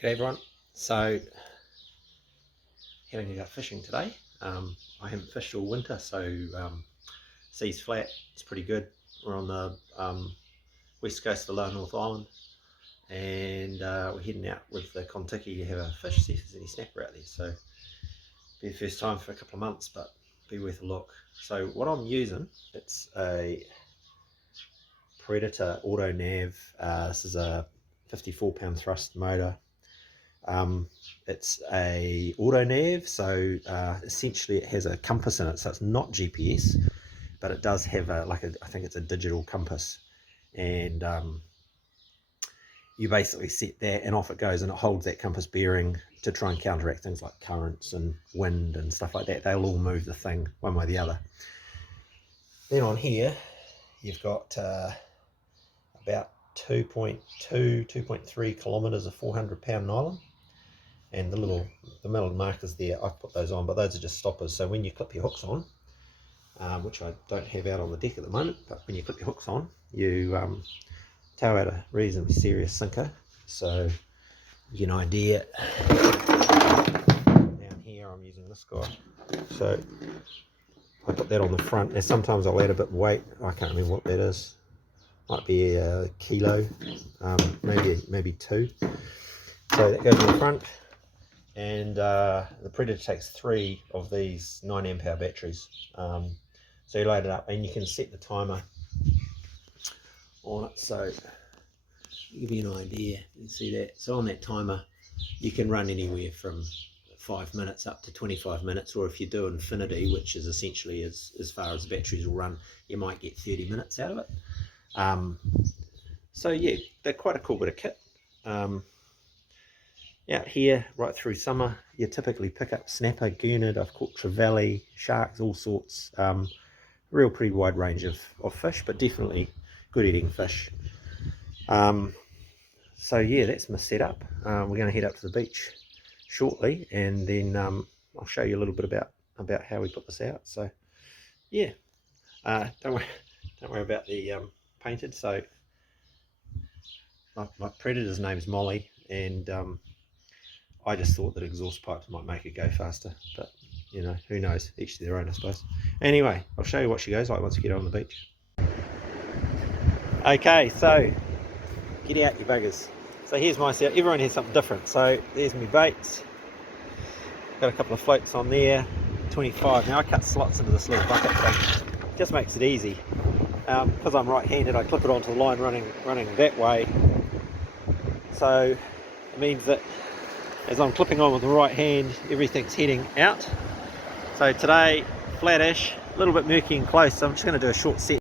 G'day everyone. So, heading to go fishing today. I haven't fished all winter, so sea's flat. It's pretty good. We're on the west coast of the Lower North Island, and we're heading out with the Kontiki to have a fish, see if there's any snapper out there. So, be the first time for a couple of months, but be worth a look. So, what I'm using, it's a Predator Auto Nav. This is a 54-pound thrust motor. It's a auto nav, so essentially it has a compass in it, so it's not GPS, but it does have I think it's a digital compass, and you basically set that and off it goes, and it holds that compass bearing to try and counteract things like currents and wind and stuff like that. They'll all move the thing one way or the other. Then on here you've got about 2.3 kilometers of 400-pound nylon, and the metal markers there, I've put those on, but those are just stoppers. So when you clip your hooks on, which I don't have out on the deck at the moment, but when you clip your hooks on, you tow out a reasonably serious sinker. So you get an idea. Down here I'm using this guy, so I put that on the front. Now sometimes I'll add a bit of weight. I can't remember what that is. Might be a kilo, maybe 2. So that goes on the front, and the Predator takes 3 of these 9 amp hour batteries. So you load it up, and you can set the timer on it. So to give you an idea, you can see that. So on that timer, you can run anywhere from 5 minutes up to 25 minutes, or if you do infinity, which is essentially as far as the batteries will run, you might get 30 minutes out of it. So yeah, they're quite a cool bit of kit. Out here, right through summer, you typically pick up snapper, gurnard, I've caught trevally, sharks, all sorts. Real pretty wide range of fish, but definitely good eating fish. So yeah, that's my setup. We're going to head up to the beach shortly, and then I'll show you a little bit about how we put this out. So yeah, don't worry about the painted. So my Predator's name's Molly, and I just thought that exhaust pipes might make it go faster, but you know, who knows, each to their own, I suppose. Anyway, I'll show you what she goes like once we get on the beach. Okay, so get out, you buggers. So here's my setup. Everyone has something different. So there's my baits. Got a couple of floats on there, 25. Now I cut slots into this little bucket thing. Just makes it easy. Because I'm right-handed, I clip it onto the line running that way. So it means that as I'm clipping on with the right hand, everything's heading out. So today, flattish, a little bit murky and close, so I'm just going to do a short set.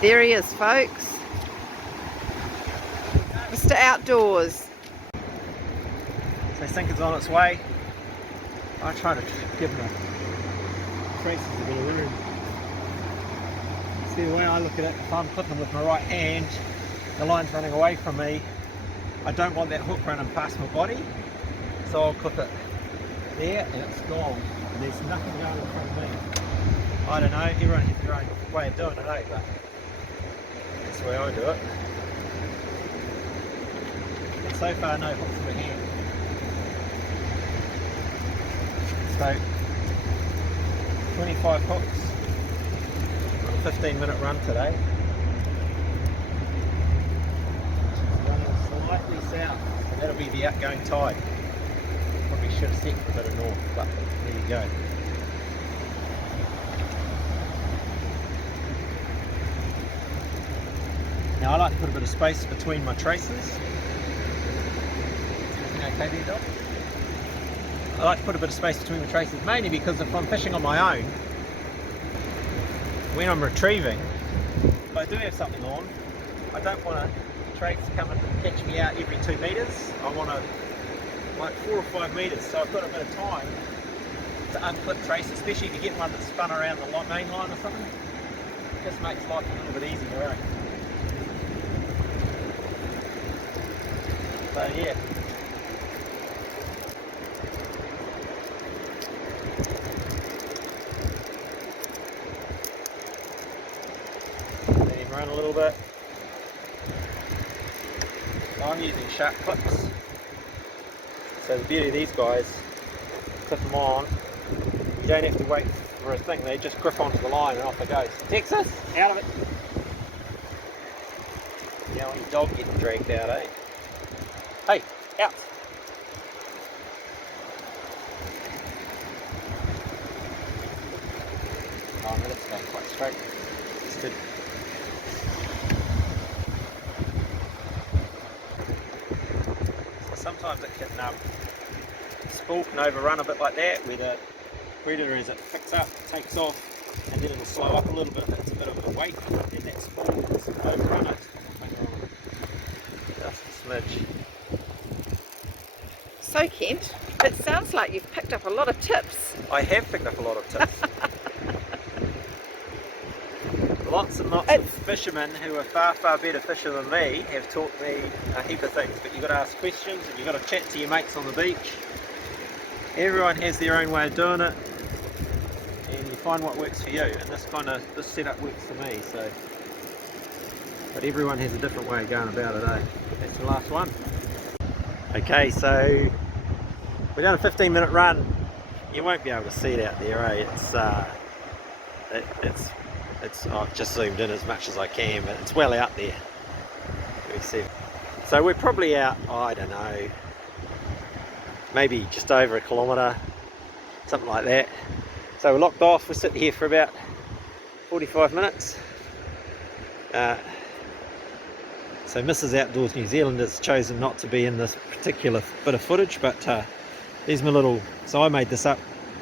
There he is, folks. Mr. Outdoors. So sinker's on its way. I try to give the traces a bit of room. See, the way I look at it, if I'm clipping with my right hand, the line's running away from me. I don't want that hook running past my body, so I'll clip it there and it's gone. And there's nothing going in front of me. I don't know, everyone has their own way of doing it, eh? But that's the way I do it. And so far, no hooks in my hand. So 25 hooks on a 15-minute run today. Running slightly south, so that'll be the outgoing tide. Probably should have set for a bit of north, but there you go. Now I like to put a bit of space between my traces. Okay there, Doc? I like to put a bit of space between the traces, mainly because if I'm fishing on my own, when I'm retrieving, if I do have something on, I don't want to trace coming to catch me out every 2 metres. I want to like 4 or 5 metres, so I've got a bit of time to unclip trace, especially if you get one that's spun around the main line or something. It just makes life a little bit easier, eh? So yeah. Let him run a little bit. I'm using sharp clips. So the beauty of these guys, clip them on, you don't have to wait for a thing, they just grip onto the line and off it goes. Texas, out of it! You don't want your dog getting dragged out, eh? Hey, out! Oh, no, that's going quite straight. It's good. So sometimes it can, spool can overrun a bit like that, where the predator, as it picks up, takes off, and then it'll slow up a little bit. That's a bit of a weight, and that spool will overrun it. Just a smidge. So Kent, it sounds like you've picked up a lot of tips. I have picked up a lot of tips. Lots and lots of fishermen who are far, far better fishermen than me have taught me a heap of things, but you've got to ask questions and you've got to chat to your mates on the beach. Everyone has their own way of doing it, and you find what works for you, and this setup works for me. So, but everyone has a different way of going about it, eh? That's the last one. Okay, so we've done a 15-minute run. You won't be able to see it out there, eh? I've just zoomed in as much as I can, but it's well out there. So we're probably out, I don't know, maybe just over a kilometre, something like that. So we're locked off, we're sitting here for about 45 minutes. So Mrs. Outdoors New Zealand has chosen not to be in this particular bit of footage, but there's my little, so I made this up,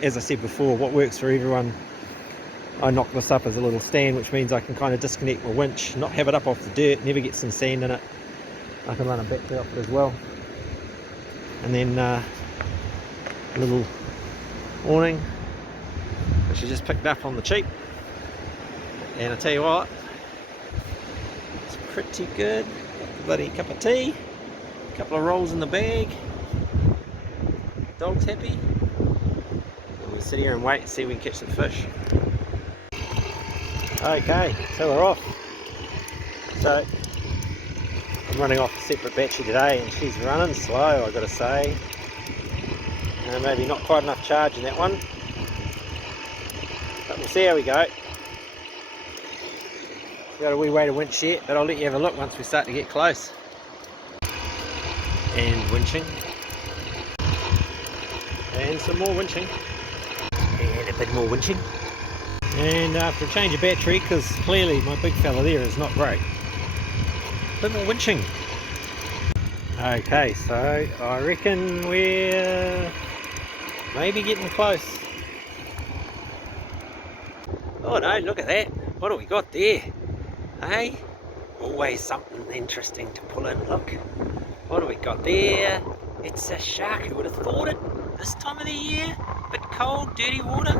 as I said before, what works for everyone. I knocked this up as a little stand, which means I can kind of disconnect my winch, not have it up off the dirt, never get some sand in it. I can run a battery off it as well. And then a little awning, which I just picked up on the cheap. And I tell you what, it's pretty good. Got the bloody cup of tea, a couple of rolls in the bag. Dog's happy. And we'll sit here and wait and see if we can catch some fish. Okay, so we're off. So I'm running off a separate battery today, and she's running slow, I've got to say. Maybe not quite enough charge in that one, but we'll see how we go. Got a wee way to winch yet, but I'll let you have a look once we start to get close. And winching. And some more winching. And a bit more winching. And after a change of battery, because clearly my big fella there is not great, a bit more winching. Okay, so I reckon we're maybe getting close. Oh no, look at that. What have we got there? Hey, always something interesting to pull in. Look, what have we got there? It's a shark. Who would have thought it this time of the year? Bit cold, dirty water.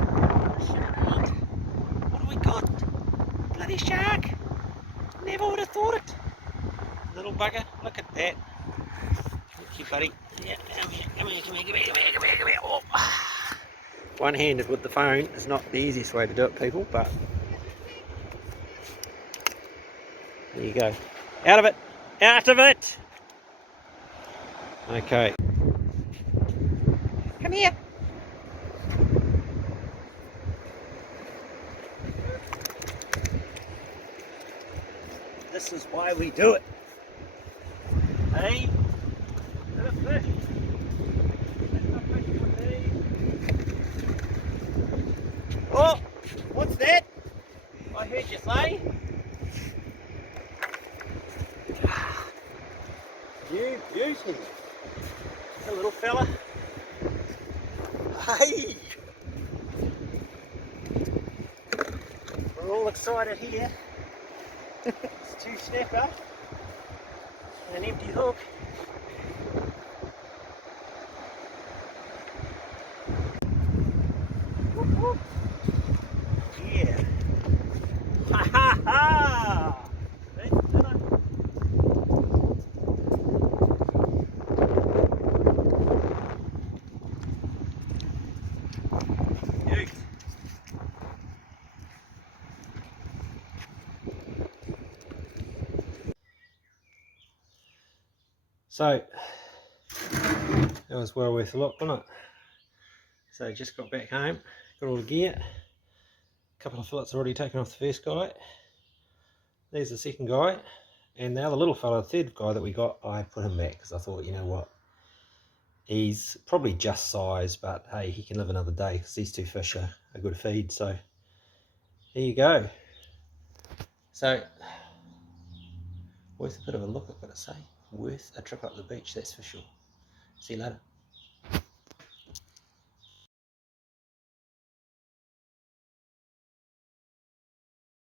We got a bloody shark. Never would have thought it. Little bugger, look at that. Thank you, buddy. Yeah, come here. Oh. One-handed with the phone is not the easiest way to do it, people, but there you go. Out of it! Out of it! Okay. Come here. This is why we do it. Hey, got a fish. Oh, what's that? I heard you say. You beauty. A little fella. Hey. We're all excited here. It's two snapper. An empty hook. Yeah. Ha ha ha! That's dinner. Yeet. So that was well worth a look, wasn't it? So just got back home, got all the gear. A couple of fillets already taken off the first guy. There's the second guy, and the other little fella, the third guy that we got, I put him back because I thought, you know what, he's probably just size, but hey, he can live another day because these two fish are a good feed. So there you go. So worth a bit of a look, I've got to say. Worth a trip up the beach, that's for sure. See you later.